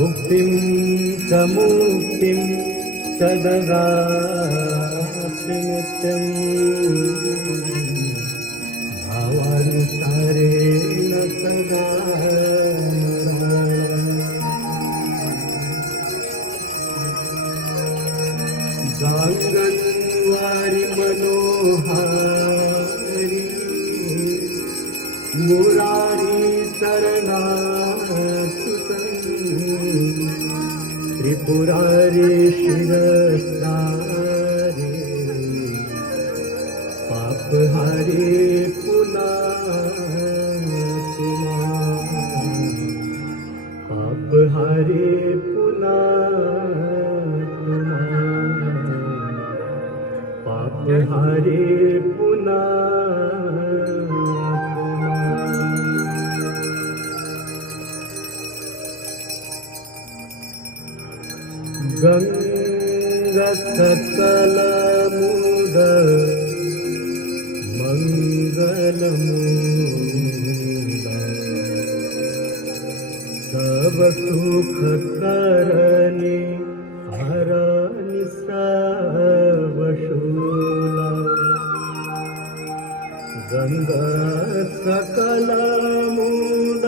मुक्तिं च मुक्तिं तदगास्मि नित्यं भावानुसारेण सदा गाङ्गन्वारि मनोहारि मुरारी शरणाच्युतम् त्रिपुरारी शिरसारे पापहारी पापहारी पापहारी गंगा सकल मुद मंगल मुदा सब सुख करनी हरनि सब शूला गंगा सकल मुद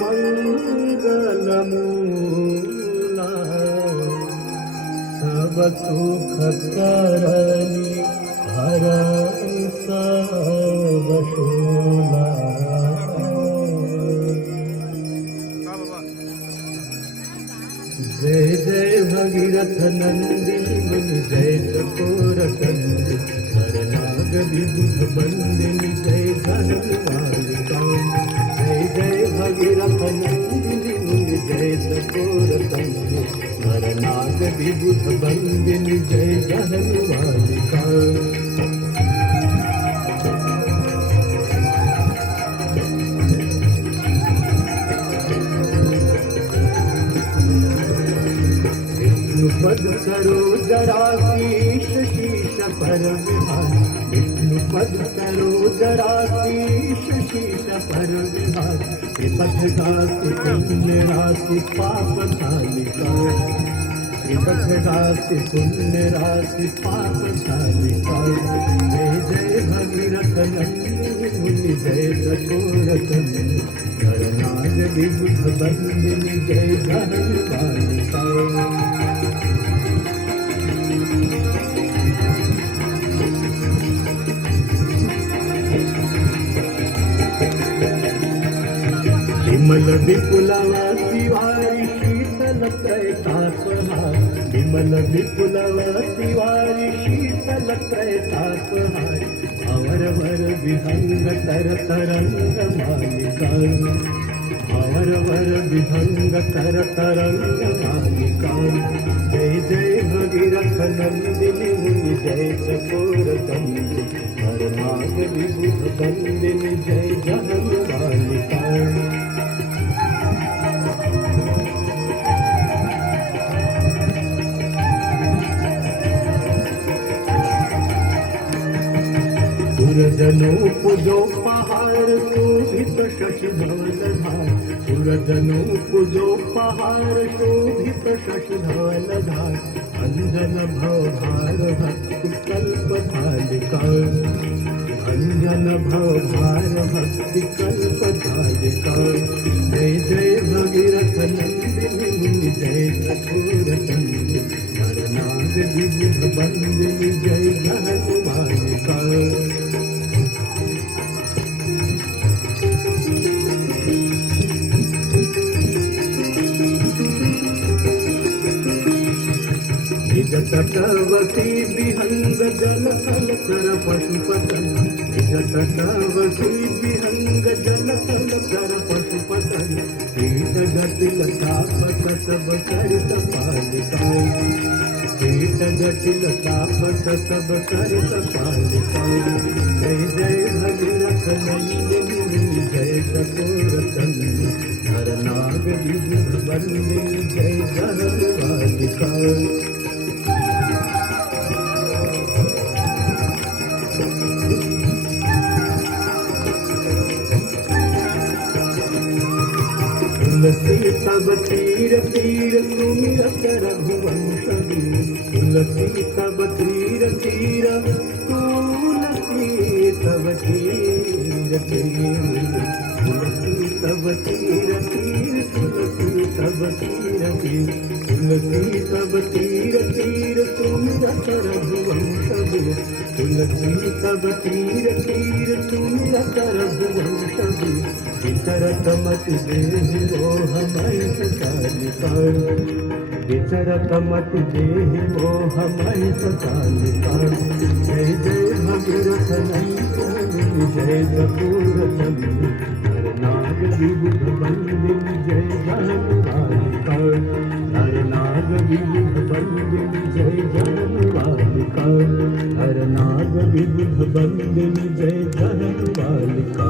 मंगल मूला सब सुख करनी हरनि सब शूला जय जय भगीरथ नंदिनी मुनि जय चकोर कंदी हरनाग विबुध बंदिनी जय धनुवालिका जय जय भगीरथ नंदिनी मुनि जय चकोर कंदी हरनाग विबुध बंदिनी जय धनुवालिका पद सरोजराशीष शीश पर विहार विष्णुपद सरोजराशीष शीश पर विहार त्रिपथ गासी पुण्य राशि पाप शालिका त्रिपथ गासी पुण्य राशि पाप शालिका जय जय भगीरथ नंदिनी मुनि जय चकोर कंदी हरनाग विबुध बंदिनी जय धनुवालिका विमल विपुलवासी वारी शीतल त्रैतापहार विमल विपुलवासी वारी शीतल त्रैतापहार अवरवर विहंग तर तरंग मालिका अवरवर विहंग तर तरंग मालिका जय जय भगीरथ नंदिनी मुनि जय चकोर कंदी हरनाग विबुध बंदिनी जय धनुवालिका सूरजनो पूजो पहाड़ शोभित शशिधवल धार सूरजनो पूजो पहाड़ शोभित शशिधवल धार अंजन भवभार भक्ति कल्प धालिका अंजन भवभार भक्ति कल्प धालिका जय जय भगीरथ नंदिनी मुनि जय चकोर कंदी हरनाग विबुध बंदिनी जय धनुवालिका निज तटवती विहंग जल थल कर पशुपतन निज तटवती विहंग जल थल कर पशुपतन कीट जटिल तापस सब सरित पालिका कीट जटिल तापस सब सरित पालिका जय जय भगीरथ नंदिनी मुनि जय चकोर कंदी हरनाग विबुध बंदिनी जय धनुवालिका तुलसी तुलसी तब तीर तीर सुमिरत रघुवंश वीर तुलसी तब तीर तीर तुलसी तब तीर तीर तुलसी तब तीर तीर तुलसी तब तीर तीर तुलसी तब तीर तीर सुमिरत रघुवंश वीर तुलसी तब तीर तीर सुमिरत रघुवंश वीर विचरत मति देहि मोह महि सकालिकाल विचरत मति देहि मोह महि सकालिकाल जय जय भगीरथ नंदन जय कपूर चंद्र नरनाग विबुध बंदिन जय जनवालिका नरनाग विबुध बंदिन जय जनवालिका नरनाग विबुध बंदिन जय जनवालिका।